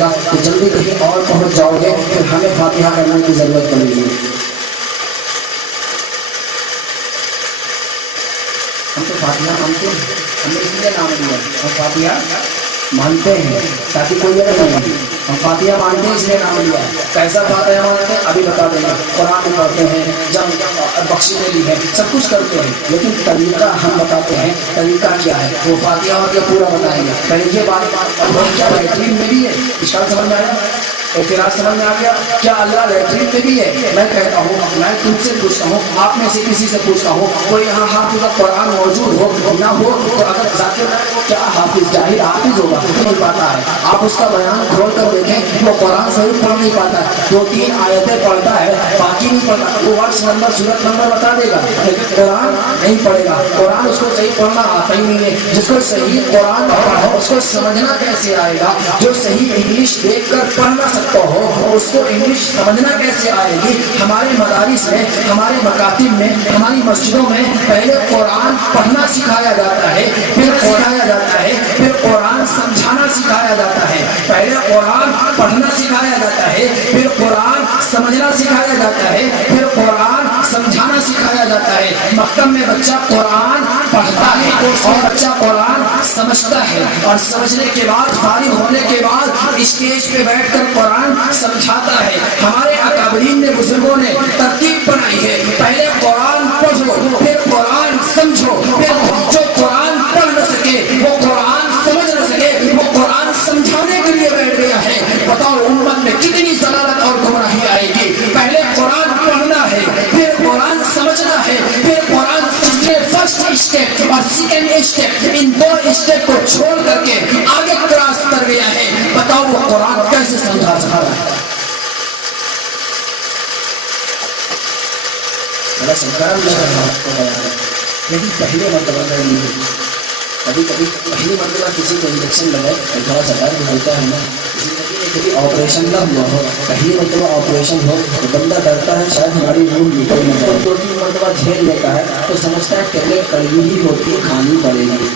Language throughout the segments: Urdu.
گا تو جلدی کہیں اور پہنچ جاؤ گے، پھر ہمیں فاتحہ کرنے کی ضرورت پڑے گی۔ ہم تو فاتحہ مانتے ہیں، ہم نے اس لیے نام لیا، ہم فاتحہ مانتے ہیں تاکہ کوئی یہ نہیں، ہم فاتحہ مانتے ہیں اس لیے نام لیا۔ کیسا فاتحہ مانتے ہیں ابھی بتا دیں گے، قرآن میں پڑھتے ہیں، جب بخشنے بھی ہے، سب کچھ کرتے ہیں، لیکن طریقہ ہم بتاتے ہیں طریقہ کیا ہے، وہ فاتحہ اور کے پورا بتائیں گے۔ پہلے یہ بات اور کیا لیٹرین میں بھی ہے، اشکال سمجھ میں آیا، اعتراض سمجھ میں آ گیا؟ کیا اللہ لیٹرین میں بھی ہے؟ میں کہتا ہوں، میں تم سے پوچھتا ہوں، آپ میں سے کسی سے پوچھتا ہوں، کوئی یہاں حافظ قرآن موجود ہو نہ ہو تو اگر ذاکر کیا حافظ جاہل حافظ ہوگا؟ نہیں پاتا ہے۔ آپ اس کا بیان کھول کر دیکھیں، وہ قرآن صحیح پڑھ نہیں پاتا ہے، 2-3 آیتیں پڑھتا ہے، باقی نہیں پڑھتا۔ وہ ورس نمبر سورت نمبر بتا دے گا لیکن قرآن نہیں پڑھے گا، قرآن اس کو صحیح پڑھنا آتا ہی نہیں ہے۔ جس کو صحیح قرآن پڑھا ہو اس کو سمجھنا کیسے آئے گا؟ جو صحیح انگلش دیکھ کر پڑھنا سکتا ہو اس کو انگلش سمجھنا کیسے آئے گی؟ ہمارے مدارس میں، ہمارے مکاتب میں، ہماری مسجدوں میں پہلے قرآن پڑھنا سکھایا جاتا ہے، پھر سکھایا جاتا ہے، پھر قرآن سمجھانا سکھایا جاتا ہے۔ پہلے قرآن پڑھنا سکھایا جاتا ہے، پھر قرآن سمجھنا سکھایا جاتا ہے، پھر قرآن سمجھانا سکھایا جاتا ہے۔ مکتب میں بچہ قرآن پڑھتا ہے اور بچہ قرآن سمجھتا ہے، اور سمجھنے کے بعد فارغ ہونے کے بعد اسٹیج پہ بیٹھ کر قرآن سمجھاتا ہے۔ ہمارے اکابرین نے، بزرگوں نے ترتیب بنائی ہے، پہلے قرآن پڑھو، پھر قرآن سمجھو، پھر جو قرآن پڑھ نہ سکے، وہ قرآن سمجھ نہ سکے، وہ قرآن سمجھانے کے لیے بیٹھ گیا ہے۔ بتاؤ امت میں کتنی ضلالت اور گمراہی آئے گی؟ پہلے قرآن پڑھنا ہے، پھر قرآن سمجھنا ہے، پھر قرآن سمجھے۔ فرسٹ اسٹیپ اور سیکنڈ اسٹیپ، ان 2 اسٹیپ کو چھوڑ کر کے آگے کراس کر گیا ہے۔ بتاؤ وہ قرآن کیسے سمجھا سکتا ہے؟ بڑا سنکرم لگ رہا ہے، لیکن پہلے مرتبہ نہیں، کبھی کبھی پہلی مرتبہ کسی کو انجیکشن لگائے تو تھوڑا سا ڈر ہوتا ہے نا، زندگی میں کبھی آپریشن نہ ہوا ہو، پہلی مرتبہ آپریشن ہو تو بندہ ڈرتا ہے شاید ہماری روح نکل نہ جائے، 2-3 مرتبہ جھیل لیتا ہے تو سمجھتا ہے ٹیبلیٹ کڑوی ہی ہوتی ہے، کھانی پڑے گی،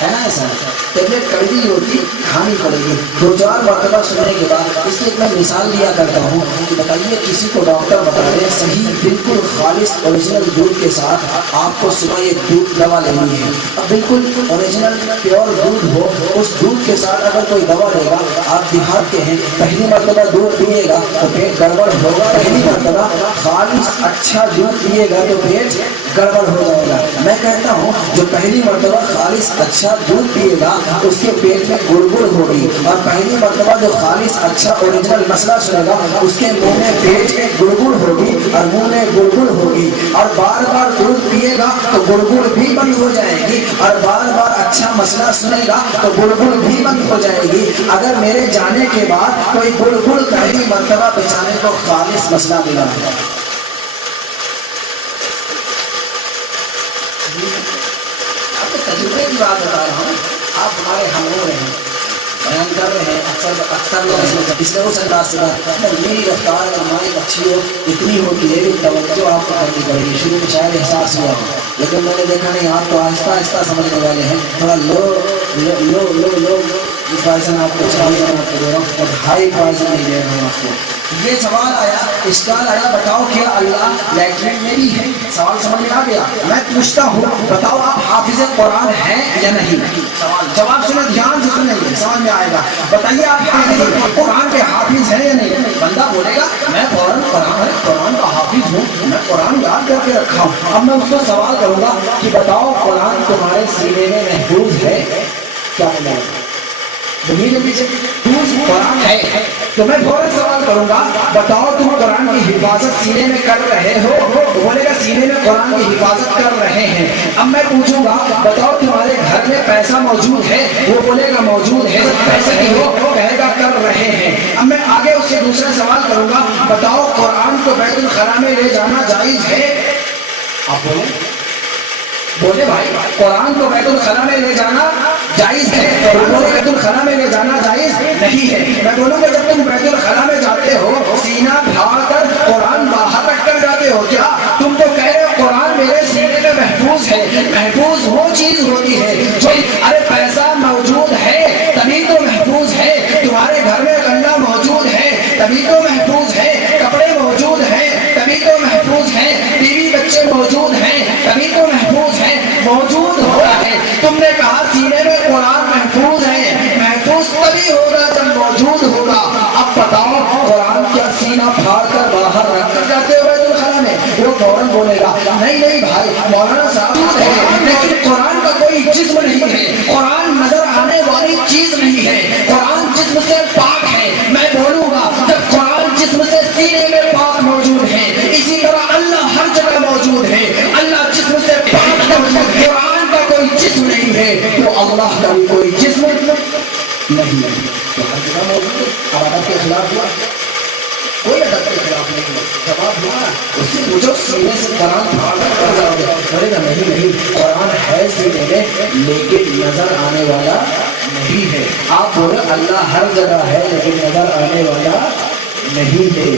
ہے نا ایسا؟ ٹیبلیٹ کڑوی ہوتی کھانی پڑے گی۔ 2-4 مرتبہ سننے کے بعد اس کی ایک میں مثال دیا کرتا ہوں کہ بتائیے کسی کو ڈاکٹر بتا رہے صحیح بالکل خالص اوریجنل دودھ کے ساتھ آپ کو صبح یہ دودھ دوا لینی ہے، اب بالکل اوریجنل پیور دودھ ہو، اس دودھ کے ساتھ اگر کوئی دوا لے گا، آپ دیہات کے ہیں، پہلی مرتبہ دودھ پیے گا تو پیٹ گڑبڑ ہوگا، پہلی مرتبہ خالص اچھا دودھ پیے گا تو پیٹ گڑبڑ ہو جائے گا۔ میں کہتا ہوں جو پہلی مرتبہ خالص اچھا دودھ پیے گا اس کے پیٹ میں گڑگڑ ہوگی، اور پہلی مرتبہ جو خالص اچھا اوریجنل مسئلہ سنے گا اس کے منہ میں پیٹ میں گڑگڑ ہوگی اور منہ میں گڑگڑ ہوگی، اور بار بار دودھ پیے گا تو گڑگڑ بھی بند ہو جائے گی، اور بار بار اچھا مسئلہ سنے گا تو گڑگڑ بھی بند ہو جائے گی۔ اگر میرے جانے کے بعد کوئی گڑگڑ پہلی مرتبہ بیچارے کو خالص مسئلہ ملا ہے، تجربے کی بات بتا رہا ہوں، آپ ہمارے ہم ہو رہے ہیں، بیان کر رہے ہیں، اکثر لوگ اس لیے اس انداز سے میری رفتار اور مائک اچھی ہو اتنی ہوتی ہے کہ توجہ آپ کو کرنی پڑے گی۔ شروع میں شاید احساس ہوا ہے لیکن میں نے دیکھا نہیں، آپ تو آہستہ آہستہ سمجھنے والے ہیں، تھوڑا لو پوائزن آپ کو چاہیے، آپ کو دے رہا ہوں، اور ہائی پوائزن نہیں دے رہا ہوں آپ کو۔ یہ سوال آیا، اشکال آیا، بتاؤ کیا اللہ لیٹرین میں بھی ہے؟ سوال سمجھ میں آ گیا؟ میں پوچھتا ہوں بتاؤ آپ حافظ قرآن ہیں یا نہیں؟ سوال جواب سنیں، دھیان سے سنیں گے، سمجھ میں آئے گا۔ بتائیے آپ حافظ قرآن کے حافظ ہیں یا نہیں؟ بندہ بولے گا میں فوراً قرآن کا حافظ ہوں، میں قرآن یاد کر کے رکھا ہوں۔ اب میں اس کو سوال کروں گا کہ بتاؤ قرآن تمہارے سینے میں محفوظ ہے؟ کیا بولے گا؟ قرآن ہے تو میں فوراً سوال کروں گا بتاؤ تم قرآن کی حفاظت سینے میں کر رہے ہو؟ بولے گا سینے میں قرآن کی حفاظت کر رہے ہیں۔ اب میں پوچھوں گا بتاؤ تمہارے گھر میں پیسہ موجود ہے؟ وہ بولے گا موجود ہے۔ پیسہ نہیں ہو کہے گا کر رہے ہیں۔ اب میں آگے اس سے دوسرا سوال کروں گا بتاؤ قرآن کو بیت الخلا میں لے جانا جائز ہے؟ آپ بولے بھائی قرآن کو بیت الخلا میں لے جانا جائز ہے؟ بیت الخلا میں لے جانا جائز نہیں ہے۔ میں بولوں گا جب تم بیت الخلا میں جاتے ہو سینہ پھاڑ کر قرآن باہر رکھ کر جاتے ہو کیا؟ تم تو کہہ رہے ہو قرآن میرے سینے میں محفوظ ہے۔ محفوظ وہ چیز ہوتی ہے جو ارے پیسہ موجود ہے تبھی تو محفوظ ہے۔ تمہارے گھر میں گنڈا تبھی تو محفوظ ہے، کپڑے موجود ہیں تبھی تو محفوظ ہیں، بیوی بچے موجود ہیں تبھی تو محفوظ ہیں، موجود ہوتا ہے۔ تم نے کہا سینے میں قرآن محفوظ ہے، محفوظ تبھی ہوگا جب موجود ہوگا۔ اب بتاؤ قرآن کیا سینہ پھاڑ کر باہر رکھ کر جاتے ہو بیت الخلا میں؟ وہ فوراً بولے گا نہیں نہیں بھائی مولانا صاحب ہے، لیکن قرآن کا کوئی جسم نہیں ہے، قرآن نظر آنے والی چیز نہیں ہے، قرآن جسم سے پاک ہے۔ میں بولوں گا جب قرآن جسم سے سینے میں پاک موجود ہے، اسی طرح اللہ ہر جگہ موجود ہے، اللہ جسم سے پاک ہے، قرآن کا کوئی جسم نہیں ہے تو اللہ کا بھی کوئی جسم نہیں ہے، تو ہر جگہ موجود ہے۔ اب ادب کے خلاف ہوا، کوئی ادب کے خلاف نہیں ہوا، جواب ہوا اس سے پوچھو سینے سے قرآن پھاڑ کر جاؤ گے؟ بولے گا نہیں نہیں قرآن ہے سینے میں لیکن نظر آنے والا نہیں ہے۔ آپ بولے اللہ ہر جگہ ہے لیکن نظر آنے والا نہیں ہے۔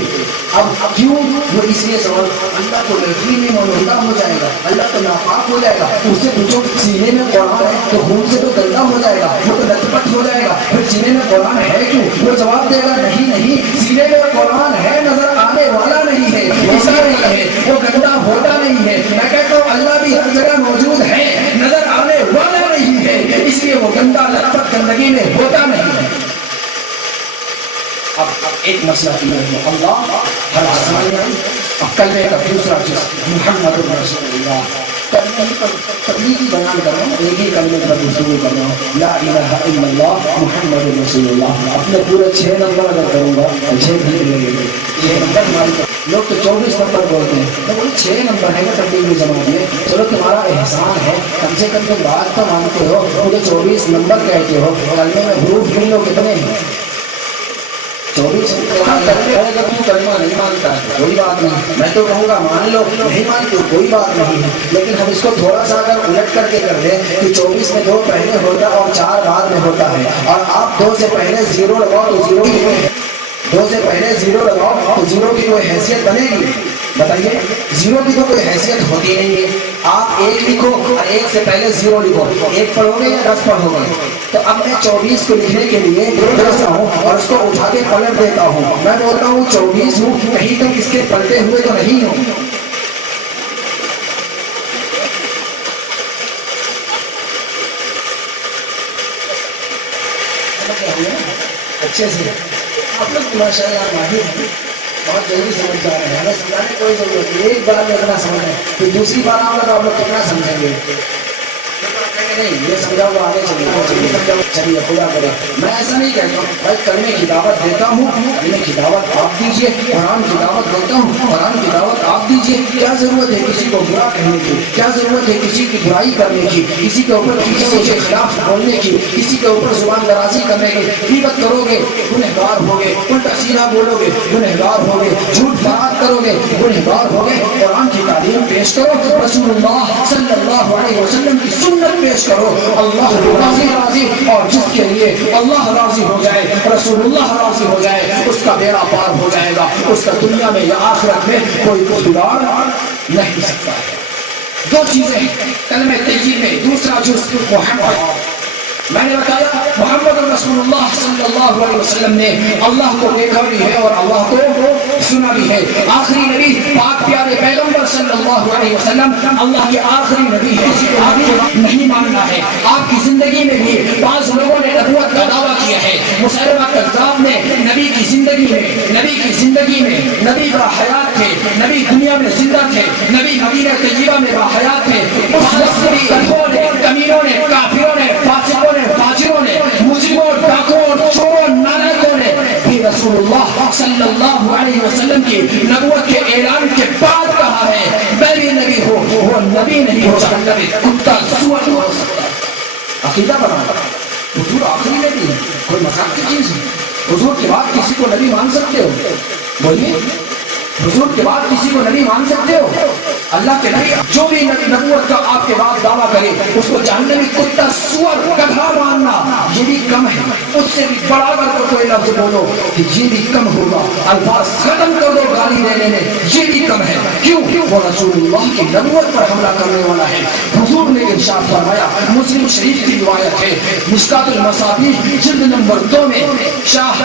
اب کیوں؟ وہ اس لیے سوال، اللہ کو یقین میں مولودہ ہو جائے گا، اللہ تو ناپاک ہو جائے گا۔ اس سے پوچھو سینے میں قرآن ہے تو خون سے تو گندا ہو جائے گا، وہ تو لت پت ہو جائے گا، پھر سینے میں قرآن ہے کیوں؟ وہ جواب دے گا نہیں نہیں سینے میں قرآن ہے نظر آنے والا نہیں ہے، اس لیے ہے وہ گندا ہوتا نہیں ہے۔ میں کہتا ہوں اللہ بھی ہر جگہ موجود ہے، نظر آنے والا نہیں ہے، اس لیے وہ گندا لت پت گندگی میں ہوتا نہیں ہے۔ اب ایک مسئلہ یہ ہے اللہ ہر آسمان میں، اب کلمے کا دوسرا چیز محمد رسول اللہ، کلمے پر تبلیغی بیان کر رہا ہوں، ایک ہی کلمے پر گفتگو کر رہا ہوں، لا الہ الا اللہ محمد رسول اللہ۔ اپنے پورے 6 نمبر اگر کروں گا تو 6 گھنٹے لگے گا، 6 نمبر ہماری لوگ تو 24 نمبر بولتے ہیں، تو بولے 6 نمبر ہے نا تبلیغی جماعت میں، چلو تمہارا احسان ہے کم سے کم تم بات تو مانتے ہو، مجھے 24 نمبر کہتے ہو، کلمے میں حروف گن لو کتنے ہیں؟ 24 کلمہ نہیں مانتا ہے کوئی بات نہیں، میں تو کہوں گا مان لو، نہیں مانتے کوئی بات نہیں ہے، لیکن ہم اس کو تھوڑا سا اگر الٹ کر کے کر دیں کہ 24 میں 2 پہلے ہوتا اور 4 بعد میں ہوتا ہے، اور آپ 2 سے پہلے 0 لگاؤ تو 0 کی 2 سے پہلے 0 لگاؤ تو 0 کی کوئی حیثیت بنے گی؟ بتائیے 0 کی تو کوئی حیثیت ہوتی نہیں ہے۔ آپ 1 لکھو اور 1 سے پہلے 0 لکھو، 1 پڑھو گے یا 10 پڑھو گے؟ تو اب میں 24 کو لکھنے کے لیے بولتا ہوں اور اس کو اٹھا کے پلٹ دیتا ہوں، میں بولتا ہوں 24 ہوں، کہیں تک اس کے پلٹے ہوئے تو نہیں ہوں۔ اچھے سے آپ لوگ ماشاء اللہ ماہر ہیں، بہت جلدی سمجھ جا رہے ہیں، ہمیں سمجھانے کی کوئی ضرورت نہیں، ایک بار میں اتنا سمجھ ہے پھر دوسری بار آپ لوگ کتنا سمجھیں گے؟ نہیں یہ سمجھا ہوا آگے چلیے خدا کرے۔ میں ایسا نہیں کہتا ہوں بھائی کلمے کی دعوت دیتا ہوں، کلمے کی دعوت آپ دیجیے، قرآن کی دعوت دیتا ہوں، قرآن کی دعوت آپ دیجیے۔ کیا ضرورت ہے کسی کو برا کہنے کی؟ کیا ضرورت ہے کسی کی برائی کرنے کی، کسی کے اوپر کسی کے خلاف بولنے کی، کسی کے اوپر زبان درازی کرنے کی؟ غیبت کرو گے گنہگار ہوگے، الٹا سیدھا بولو گے گنہگار ہوگے، جھوٹ فراد کرو گے گنہگار ہوگے۔ قرآن کی تعلیم پیش کرو، رسول اللہ صلی اللہ علیہ وسلم کی سنت پیش کرو، اللہ راضی اور جس کے لیے اللہ راضی ہو جائے، رسول اللہ راضی ہو جائے، اس کا بیڑا پار ہو جائے گا، اس کا دنیا میں یا آخرت میں کوئی بگاڑ نہیں سکتا ہے۔ 2 چیزیں کلمہ طیب میں، دوسرا جز محمد۔ میں نے بتایا محمد رسول اللہ صلی اللہ علیہ وسلم نے اللہ کو دیکھا بھی ہے اور اللہ کو سنا بھی ہے۔ آخری نبی پاک پیارے پیغمبر صلی اللہ علیہ وسلم اللہ کے آخری نبی ہے، آپ کو نہیں ماننا ہے۔ آپ کی زندگی میں بھی بعض لوگوں نے نبوت کا دعویٰ کیا ہے، مسیلمہ کذاب نے نبی کی زندگی میں نبی با حیات تھے، نبی دنیا میں زندہ تھے، نبی مدینہ طیبہ میں با حیات تھے، اس وقت بھی کتھوں نے، کمینوں نے، کافروں نے، فاسقوں نے، فاجروں نے، مجرموں، ڈاکوؤں، چوروں، نالائقوں نے بھی رسول اللہ صلی اللہ علیہ وسلم کی نبوت کے اعلان کے بعد کہا ہے میں بھی نبی ہوں، وہ نبی نہیں ہو سکتا، نبی کتا سور ہو سکتا ہے۔ عقیدہ بنانا حضور آخری نبی ہے، کوئی مذاق کی چیز ہے؟ حضور کے بعد کسی کو نبی مان سکتے ہو؟ بولیے حضور کے بعد کسی کو نبی مان سکتے ہو؟ اللہ کے نبی جو بھی نبی نبوت کا آپ کے بعد دعویٰ کرے اس کو جہنمی کتا سور گدھا ماننا یہ بھی کم ہے، اس سے بھی بڑا کر کوئی لفظ بولو کہ یہ بھی کم ہوگا، الفاظ ختم کر دو گالی دینے میں، یہ بھی کم ہے۔ کیوں؟ وہ رسول اللہ کی نبوت پر حملہ کرنے والا ہے۔ حضور نے ارشاد فرمایا، مسلم شریف کی روایت ہے، مشکات المصابیح جلد نمبر 2 میں شاہ